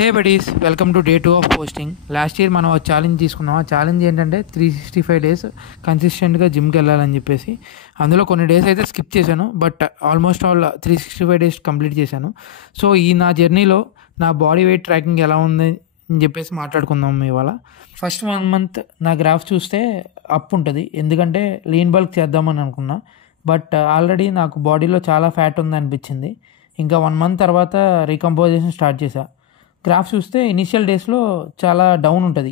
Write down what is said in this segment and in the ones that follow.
Hey buddies, welcome to day 2 of posting. Last year మనం challenge తీసుకున్నాం. ఆ challenge ఏంటంటే 365 డేస్ కన్సిస్టెంట్గా జిమ్కి వెళ్ళాలని చెప్పేసి. అందులో కొన్ని డేస్ అయితే స్కిప్ చేశాను, but almost all 365 days complete చేశాను. సో ఈ నా జర్నీలో నా బాడీ వెయిట్ ట్రాకింగ్ ఎలా ఉంది అని చెప్పేసి మాట్లాడుకుందాం ఇవాళ. ఫస్ట్ 1 మంత్ నా గ్రాఫ్ చూస్తే అప్ ఉంటుంది, ఎందుకంటే లీన్ బల్క్ చేద్దామని అనుకున్నా. బట్ ఆల్రెడీ నాకు బాడీలో చాలా ఫ్యాట్ ఉంది అనిపించింది. ఇంకా 1 మంత్ తర్వాత రీకంపోజిషన్ స్టార్ట్ చేశా. గ్రాఫ్ చూస్తే ఇనిషియల్ డేస్లో చాలా డౌన్ ఉంటుంది.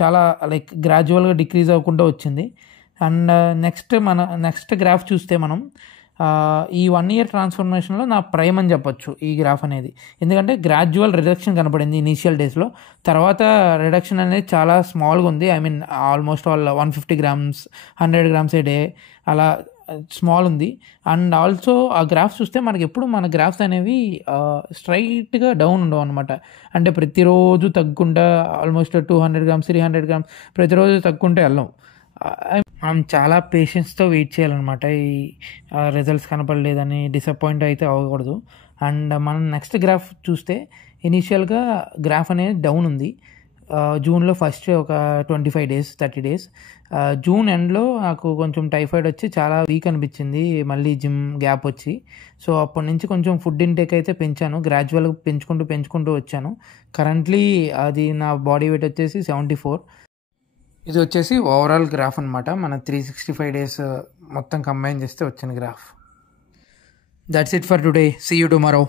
చాలా లైక్ గ్రాడ్యువల్గా డిక్రీజ్ అవ్వకుండా వచ్చింది. అండ్ నెక్స్ట్ గ్రాఫ్ చూస్తే మనం ఈ 1 ఇయర్ ట్రాన్స్ఫర్మేషన్లో నా ప్రైమ్ అని చెప్పొచ్చు ఈ గ్రాఫ్ అనేది. ఎందుకంటే గ్రాడ్యువల్ రిడక్షన్ కనపడింది ఇనీషియల్ డేస్లో. తర్వాత రిడక్షన్ అనేది చాలా స్మాల్గా ఉంది. ఆల్మోస్ట్ ఆల్ 150 గ్రామ్స్ 100 గ్రామ్స్ ఏ డే అలా స్మాల్ ఉంది. అండ్ ఆల్సో ఆ గ్రాఫ్స్ చూస్తే మనకి ఎప్పుడు మన గ్రాఫ్స్ అనేవి స్ట్రైట్గా డౌన్ ఉండవు అనమాట. అంటే ప్రతిరోజు తగ్గుకుంటా ఆల్మోస్ట్ 200 గ్రామ్స్ 300 గ్రామ్స్ ప్రతిరోజు తగ్గుకుంటే వెళ్ళాం. మనం చాలా పేషెన్స్తో వెయిట్ చేయాలన్నమాట. ఈ రిజల్ట్స్ కనపడలేదని డిసప్పాయింట్ అయితే అవ్వకూడదు. అండ్ మనం నెక్స్ట్ గ్రాఫ్ చూస్తే ఇనీషియల్గా గ్రాఫ్ అనేది డౌన్ ఉంది. జూన్లో ఫస్ట్ ఒక 25 డేస్ 30 డేస్, జూన్ ఎండ్లో నాకు కొంచెం టైఫాయిడ్ వచ్చి చాలా వీక్ అనిపించింది, మళ్ళీ జిమ్ గ్యాప్ వచ్చి. సో అప్పటి నుంచి కొంచెం ఫుడ్ ఇంటేక్ అయితే పెంచాను, గ్రాడ్యువల్గా పెంచుకుంటూ వచ్చాను. కరెంట్లీ అది నా బాడీ వెయిట్ వచ్చేసి 74. ఇది వచ్చేసి ఓవరాల్ గ్రాఫ్ అనమాట. మన 365 డేస్ మొత్తం కంబైన్ చేస్తే వచ్చిన graph. That's it for today. See you tomorrow.